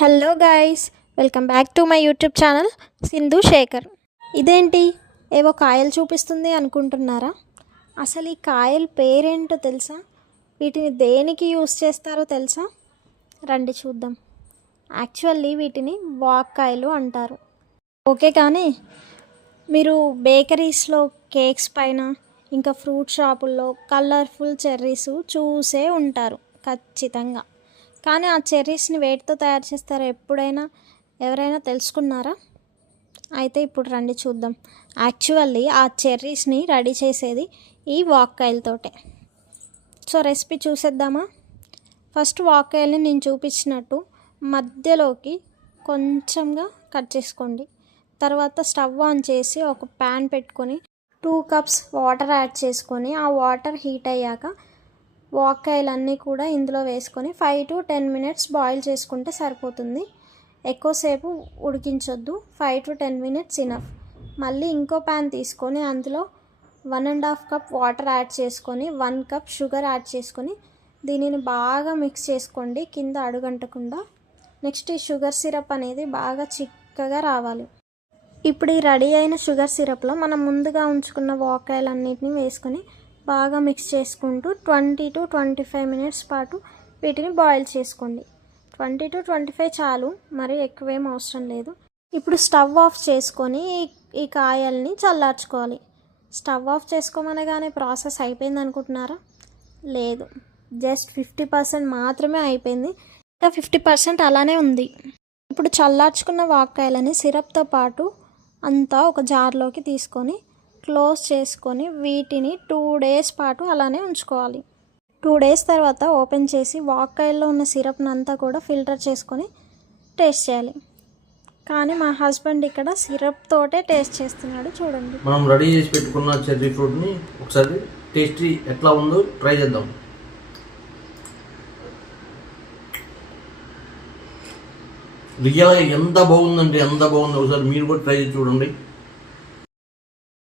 Hello guys, welcome back to my YouTube channel Sindhu Shekhar. ఇదేంటి ఏవో కాయలు చూపిస్తుంది అనుకుంటున్నారా? అసలు ఈ కాయల పేరేంటో తెలుసా? వీటిని దేనికి యూస్ చేస్తారో తెలుసా? రండి చూద్దాం. యాక్చువల్లీ వీటిని వాక్కాయలు అంటారు. ఓకే, కానీ మీరు బేకరీస్లో కేక్స్ పైన ఇంకా ఫ్రూట్ షాపుల్లో కలర్ఫుల్ చెర్రీస్ చూసే ఉంటారు ఖచ్చితంగా. కానీ ఆ చెర్రీస్ని వేటితో తయారు చేస్తారో ఎవరైనా తెలుసుకున్నారా? అయితే ఇప్పుడు రండి చూద్దాం. యాక్చువల్లీ ఆ చెర్రీస్ని రెడీ చేసేది ఈ వాక్కాయలతోటే. సో రెసిపీ చూసేద్దామా? ఫస్ట్ వాక్కాయల్ని నేను చూపించినట్టు మధ్యలోకి కొంచెంగా కట్ చేసుకోండి. తర్వాత స్టవ్ ఆన్ చేసి ఒక ప్యాన్ పెట్టుకొని 2 కప్స్ వాటర్ యాడ్ చేసుకొని ఆ వాటర్ హీట్ అయ్యాక వాక్కాయలన్నీ కూడా ఇందులో వేసుకొని 5 to 10 minutes బాయిల్ చేసుకుంటే సరిపోతుంది. ఎక్కువసేపు ఉడికించొద్దు, 5 to 10 minutes ఇనఫ్. మళ్ళీ ఇంకో ప్యాన్ తీసుకొని అందులో 1.5 కప్ వాటర్ యాడ్ చేసుకొని 1 కప్ షుగర్ యాడ్ చేసుకొని దీనిని బాగా మిక్స్ చేసుకోండి కింద అడుగంటకుండా. నెక్స్ట్ ఈ షుగర్ సిరప్ అనేది బాగా చిక్కగా రావాలి. ఇప్పుడు ఈ రెడీ అయిన షుగర్ సిరప్లో మనం ముందుగా ఉంచుకున్న వాక్కాయలన్నిటిని వేసుకొని బాగా మిక్స్ చేసుకుంటూ 20 to 25 minutes పాటు వీటిని బాయిల్ చేసుకోండి. 20 to 25 చాలు, మరి ఎక్కువేం అవసరం లేదు. ఇప్పుడు స్టవ్ ఆఫ్ చేసుకొని ఈ కాయల్ని చల్లార్చుకోవాలి. స్టవ్ ఆఫ్ చేసుకోమనగానే ప్రాసెస్ అయిపోయింది అనుకుంటున్నారా? లేదు, జస్ట్ 50% మాత్రమే అయిపోయింది, ఇంకా 50% అలానే ఉంది. ఇప్పుడు చల్లార్చుకున్న వాక్కాయలని సిరప్తో పాటు అంతా ఒక జార్లోకి తీసుకొని క్లోజ్ చేసుకొని వీటిని 2 days పాటు అలానే ఉంచుకోవాలి. 2 days తర్వాత ఓపెన్ చేసి వాక్కాయల్లో ఉన్న సిరప్ని అంతా కూడా ఫిల్టర్ చేసుకొని టేస్ట్ చేయాలి. కానీ మా హస్బెండ్ ఇక్కడ సిరప్ తోటే టేస్ట్ చేస్తున్నాడు. చూడండి, మనం రెడీ చేసి పెట్టుకున్న చెర్రీ ఫ్రూట్ని ఒకసారి టేస్ట్ ఎట్లా ఉందో ట్రై చేద్దాం. రియల్గా ఎంత బాగుందంటే ఎంత బాగుందో ఒకసారి మీరు కూడా ట్రై చేసి చూడండి.